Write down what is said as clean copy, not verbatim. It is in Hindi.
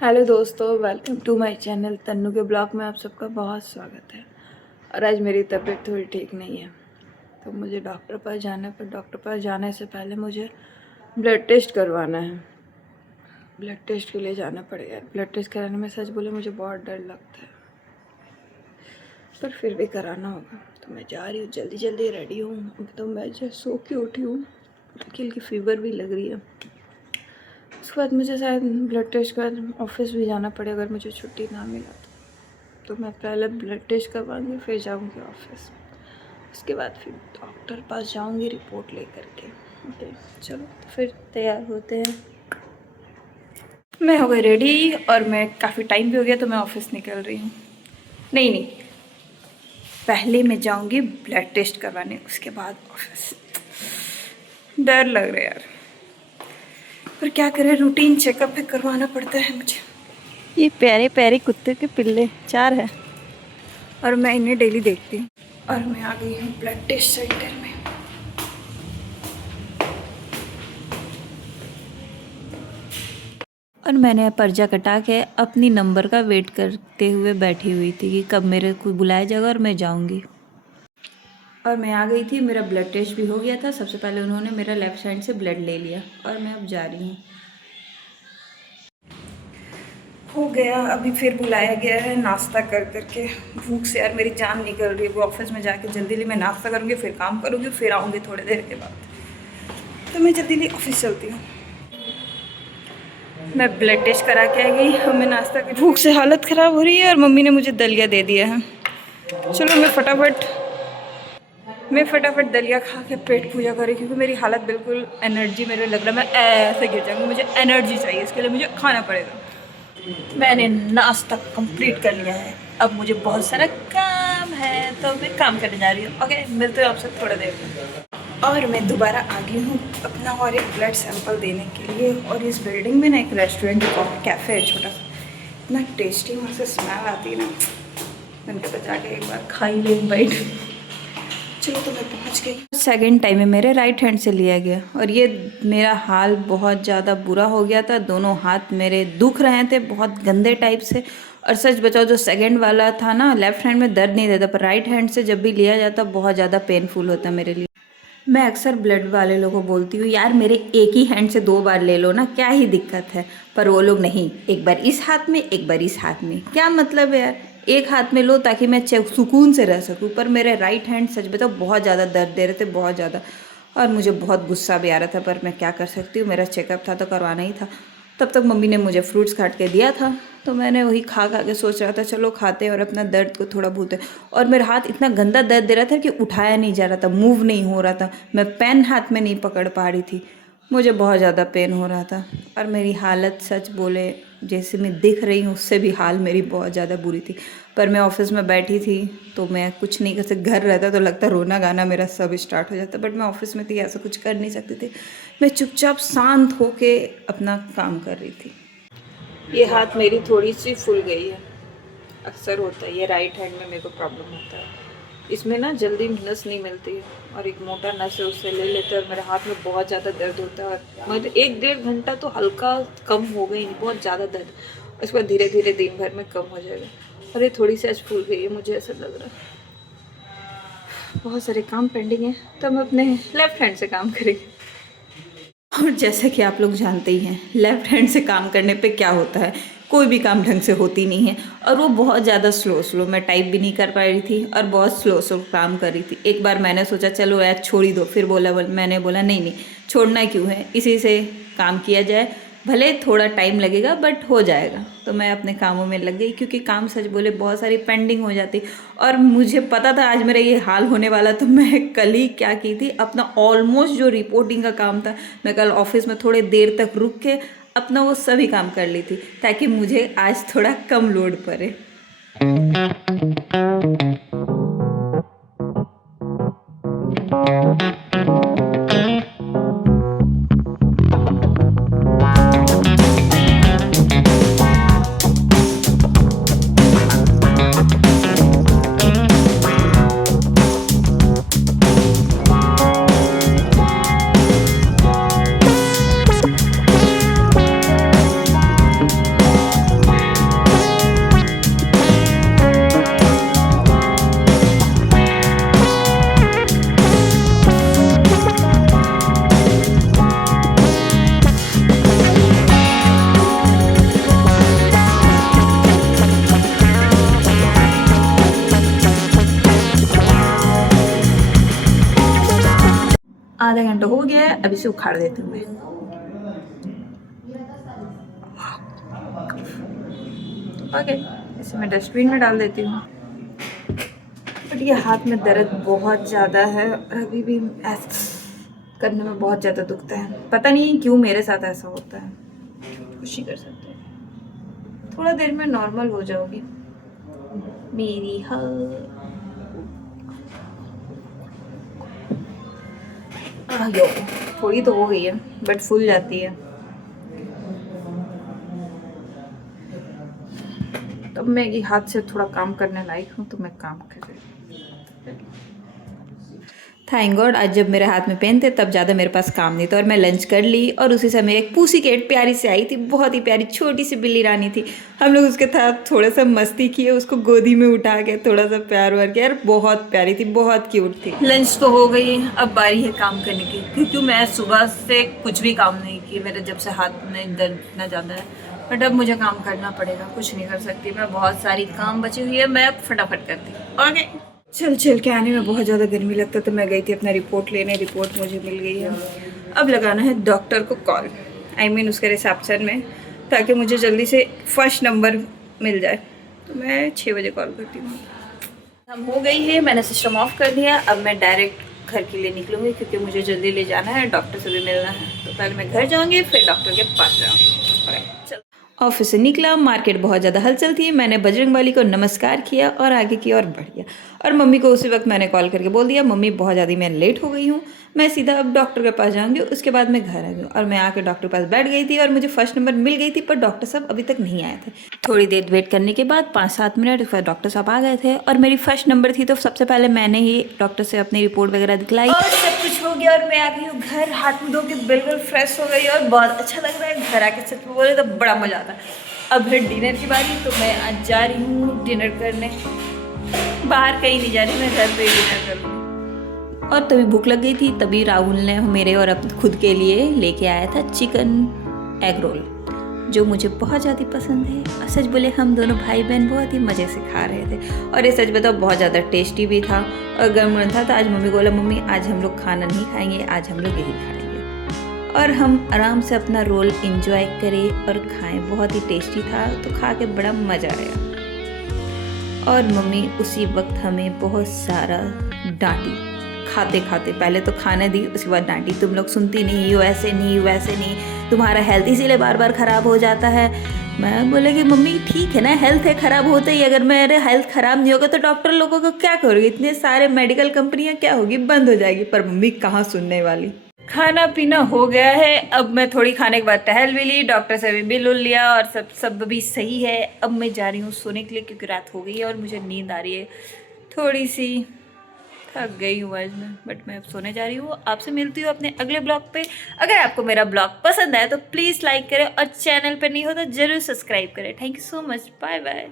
हेलो दोस्तों, welcome to my channel Tannu के ब्लॉग में आप सबका बहुत स्वागत है। और आज मेरी तबीयत थोड़ी ठीक नहीं है तो मुझे डॉक्टर पास जाना है। पर डॉक्टर पास जाने से पहले मुझे ब्लड टेस्ट करवाना है। ब्लड टेस्ट के लिए जाना पड़ेगा। ब्लड टेस्ट कराने में सच बोले मुझे बहुत डर लगता है, पर फिर भी कराना होगा। तो मैं जा रही हूँ, जल्दी जल्दी रेडी हूँ। अब तो मैं जैसे सो के उठी हूँ, हल्की फीवर भी लग रही है। उसके बाद मुझे शायद ब्लड टेस्ट के बाद ऑफिस भी जाना पड़ेगा। अगर मुझे छुट्टी ना मिला तो मैं पहले ब्लड टेस्ट करवाऊँगी, फिर जाऊँगी ऑफिस। उसके बाद फिर डॉक्टर पास जाऊँगी रिपोर्ट लेकर के। ओके चलो, तो फिर तैयार होते हैं। मैं हो गई रेडी और मैं काफ़ी टाइम भी हो गया तो मैं ऑफिस निकल रही हूँ। नहीं, पहले मैं जाऊँगी ब्लड टेस्ट करवाने, उसके बाद ऑफिस। डर लग रहा है यार, पर क्या करें, रूटीन चेकअप भी करवाना पड़ता है मुझे। ये प्यारे प्यारे कुत्ते के पिल्ले 4 है और मैं इन्हें डेली देखती हूँ। और मैं आ गई हूँ ब्लड टेस्ट सेंटर में। और मैंने पर्चा कटा के अपनी नंबर का वेट करते हुए बैठी हुई थी कि कब मेरे को बुलाया जाएगा और मैं जाऊँगी। और मैं आ गई थी, मेरा ब्लड टेस्ट भी हो गया था। सबसे पहले उन्होंने मेरा लेफ़्ट साइड से ब्लड ले लिया और मैं अब जा रही हूँ। हो गया, अभी फिर बुलाया गया है नाश्ता कर करके। भूख से यार मेरी जान निकल रही है। वो ऑफिस में जाके जल्दी जल्दी मैं नाश्ता करूँगी, फिर काम करूँगी, फिर आऊँगी थोड़ी देर के बाद। तो मैं जल्दी जल्दी ऑफिस चलती हूँ। मैं ब्लड टेस्ट करा के आ गई और मैं नाश्ता कर, भूख से हालत ख़राब हो रही है और मम्मी ने मुझे दलिया दे दिया है। चलो मैं फटाफट दलिया खा के पेट पूजा करी, क्योंकि मेरी हालत बिल्कुल एनर्जी, मेरे लग रहा है मैं ऐसे गिर जाऊँगी। मुझे एनर्जी चाहिए, इसके लिए मुझे खाना पड़ेगा। मैंने नाश्ता कंप्लीट कर लिया है, अब मुझे बहुत सारा काम है तो मैं काम करने जा रही हूँ। ओके, मिलते हैं आपसे थोड़ा देर में। और मैं दोबारा आ गई हूँ अपना और एक ब्लड सैंपल देने के लिए। और इस बिल्डिंग में ना एक रेस्टोरेंट कैफ़े है छोटा सा, इतना टेस्टी वहाँ से स्मेल आती है ना, मैंने कहा जाके एक बार खा ही ले बाइट। चलो तो मैं पहुँच गई। सेकंड टाइम में मेरे राइट हैंड से लिया गया और ये मेरा हाल बहुत ज़्यादा बुरा हो गया था। दोनों हाथ मेरे दुख रहे थे बहुत गंदे टाइप से। और सच बचाओ, जो सेकंड वाला था ना, लेफ्ट हैंड में दर्द नहीं देता, पर राइट हैंड से जब भी लिया जाता बहुत ज़्यादा पेनफुल होता मेरे लिए। मैं अक्सर ब्लड वाले लोगों को बोलती हूँ यार मेरे एक ही हैंड से 2 बार ले लो ना, क्या ही दिक्कत है। पर वो लोग नहीं, एक बार इस हाथ में एक बार इस हाथ में, क्या मतलब है यार। एक हाथ में लो ताकि मैं सुकून से रह सकूँ, पर मेरे राइट हैंड सच बताओ बहुत ज़्यादा दर्द दे रहे थे, बहुत ज़्यादा। और मुझे बहुत गुस्सा भी आ रहा था, पर मैं क्या कर सकती हूँ, मेरा चेकअप था तो करवाना ही था। तब तक मम्मी ने मुझे फ्रूट्स काट के दिया था, तो मैंने वही खा खा के सोच रहा था चलो खाते और अपना दर्द को थोड़ा भूलते। और मेरा हाथ इतना गंदा दर्द दे रहा था कि उठाया नहीं जा रहा था, मूव नहीं हो रहा था। मैं पेन हाथ में नहीं पकड़ पा रही थी, मुझे बहुत ज़्यादा पेन हो रहा था। और मेरी हालत सच बोले जैसे मैं दिख रही हूँ उससे भी हाल मेरी बहुत ज़्यादा बुरी थी। पर मैं ऑफिस में बैठी थी तो मैं कुछ नहीं कर सकती। घर रहता तो लगता रोना गाना मेरा सब स्टार्ट हो जाता, बट मैं ऑफिस में थी, ऐसा कुछ कर नहीं सकती थी। मैं चुपचाप शांत होके अपना काम कर रही थी। ये हाथ मेरी थोड़ी सी फूल गई है, अक्सर होता है ये राइट हैंड में, मेरे को प्रॉब्लम होता है। इसमें ना जल्दी नस नहीं मिलती है और एक मोटा नस है उससे ले लेते हैं और मेरे हाथ में बहुत ज़्यादा दर्द होता है। मतलब 1-1.5 घंटा तो हल्का कम हो गई, नहीं बहुत ज़्यादा दर्द, उसके बाद धीरे धीरे दिन भर में कम हो जाएगा। और ये थोड़ी सी आज फूल गई है, मुझे ऐसा लग रहा है। बहुत सारे काम पेंडिंग है तो हम अपने लेफ्ट हैंड से काम करेंगे। और जैसे कि आप लोग जानते ही हैं लेफ्ट हैंड से काम करने पे क्या होता है, कोई भी काम ढंग से होती नहीं है। और वो बहुत ज़्यादा स्लो मैं टाइप भी नहीं कर पा रही थी और बहुत स्लो काम कर रही थी। एक बार मैंने सोचा चलो यार छोड़ ही दो, फिर मैंने बोला नहीं छोड़ना क्यों है, इसी से काम किया जाए, भले थोड़ा टाइम लगेगा बट हो जाएगा। तो मैं अपने कामों में लग गई, क्योंकि काम सच बोले बहुत सारी पेंडिंग हो जाती और मुझे पता था आज मेरा ये हाल होने वाला। तो मैं कल ही क्या की थी, अपना ऑलमोस्ट जो रिपोर्टिंग का काम था मैं कल ऑफिस में थोड़े देर तक रुक के अपना वो सभी काम कर ली थी, ताकि मुझे आज थोड़ा कम लोड पड़े। आधा घंटा हो गया है, अभी से उखाड़ देती हूँ मैं। ओके, इसे मैं डस्टबिन में डाल देती हूँ। बट ये हाथ में दर्द बहुत ज़्यादा है और अभी भी ऐसा करने में बहुत ज़्यादा दुखता है। पता नहीं क्यों मेरे साथ ऐसा होता है, कुछ नहीं कर सकते। थोड़ा देर में नॉर्मल हो जाओगी मेरी यो थोड़ी तो हो गई है बट फूल जाती है। तब मैं ये हाथ से थोड़ा काम करने लायक हूँ तो मैं काम कर रही हूँ। थैंक गॉड आज जब मेरे हाथ में पेन थे तब ज़्यादा मेरे पास काम नहीं था और मैं लंच कर ली। और उसी समय एक पूसी कैट प्यारी सी आई थी, बहुत ही प्यारी छोटी सी बिल्ली रानी थी। हम लोग उसके साथ थोड़ा सा मस्ती किए, उसको गोदी में उठा के थोड़ा सा प्यार वार किया। यार बहुत प्यारी थी, बहुत क्यूट थी। लंच तो हो गई, अब बारी है काम करने की, क्योंकि मैं सुबह से कुछ भी काम नहीं की, मेरे जब से हाथ में दर्द इतना ज़्यादा है। बट अब मुझे काम करना पड़ेगा, कुछ नहीं कर सकती मैं, बहुत सारी काम बची हुई है, मैं फटाफट करती हूँ। ओके, चल के आने में बहुत ज़्यादा गर्मी लगता तो मैं गई थी अपना रिपोर्ट लेने, रिपोर्ट मुझे मिल गई है। अब लगाना है डॉक्टर को कॉल, I mean उसके रिसेप्शन में, ताकि मुझे जल्दी से फर्स्ट नंबर मिल जाए। तो मैं 6 बजे कॉल करती हूँ। हम हो गई है, मैंने सिस्टम ऑफ कर दिया। अब मैं डायरेक्ट घर के लिए निकलूँगी क्योंकि मुझे जल्दी ले जाना है, डॉक्टर से भी मिलना है। तो पहले मैं घर जाऊँगी फिर डॉक्टर के पास जाऊँगी। चल, ऑफिस से निकला, मार्केट बहुत ज़्यादा हलचल थी। मैंने बजरंगबली को नमस्कार किया और आगे की ओर बढ़ गया। और मम्मी को उसी वक्त मैंने कॉल करके बोल दिया, मम्मी बहुत ज़्यादा मैं लेट हो गई हूँ, मैं सीधा अब डॉक्टर के पास जाऊँगी, उसके बाद मैं घर आ गई। और मैं आके डॉक्टर के पास बैठ गई थी और मुझे फर्स्ट नंबर मिल गई थी, पर डॉक्टर साहब अभी तक नहीं आए थे। थोड़ी देर वेट करने के बाद 5-7 मिनट फिर डॉक्टर साहब आ गए थे और मेरी फर्स्ट नंबर थी। तो सबसे पहले मैंने ही डॉक्टर से अपनी रिपोर्ट वगैरह दिखलाई और सब कुछ हो गया। और मैं आ गई हूँ घर, हाथ में धो के बिल्कुल फ्रेश हो गई और बहुत अच्छा लग रहा है। घर आके सच में बोले तो बड़ा मज़ा आता है। अब है डिनर की बारी, तो मैं आज जा रही हूँ डिनर करने। बाहर कहीं नहीं जा रही, मैं घर पे ही डिनर करूँगी। और तभी भूख लग गई थी, तभी राहुल ने मेरे और अपने खुद के लिए लेके आया था चिकन एग रोल, जो मुझे बहुत ज़्यादा पसंद है। और सच बोले हम दोनों भाई बहन बहुत ही मज़े से खा रहे थे और ये सच बताओ बहुत ज़्यादा टेस्टी भी था और गर्म था। तो आज मम्मी को बोला, मम्मी आज हम लोग खाना नहीं खाएंगे, आज हम लोग यही खाएंगे और हम आराम से अपना रोल एंजॉय करें और खाएं। बहुत ही टेस्टी था, तो खा के बड़ा मज़ा आया। और मम्मी उसी वक्त हमें बहुत सारा डांटी खाते खाते। पहले तो खाना दी, उसके बाद डांटी, तुम लोग सुनती नहीं हो, ऐसे नहीं वैसे नहीं, तुम्हारा हेल्थ इसीलिए बार बार ख़राब हो जाता है। मैं बोले कि मम्मी ठीक है ना, हेल्थ है ख़राब होता ही, अगर मेरे हेल्थ ख़राब नहीं होगा तो डॉक्टर लोगों को क्या करोगे, इतने सारे मेडिकल कंपनियाँ क्या होगी, बंद हो जाएगी। पर मम्मी कहाँ सुनने वाली। खाना पीना हो गया है, अब मैं थोड़ी खाने के बाद टहल भी ली, डॉक्टर से भी बिल उल लिया और सब भी सही है। अब मैं जा रही हूँ सोने के लिए क्योंकि रात हो गई है और मुझे नींद आ रही है, थोड़ी सी थक गई हूँ आज मैं, बट मैं अब सोने जा रही हूँ। आपसे मिलती हूँ अपने अगले ब्लॉग पे। अगर आपको मेरा ब्लॉग पसंद आए तो प्लीज़ लाइक करें और चैनल पर नहीं हो तो ज़रूर सब्सक्राइब करें। Thank you so much, bye bye.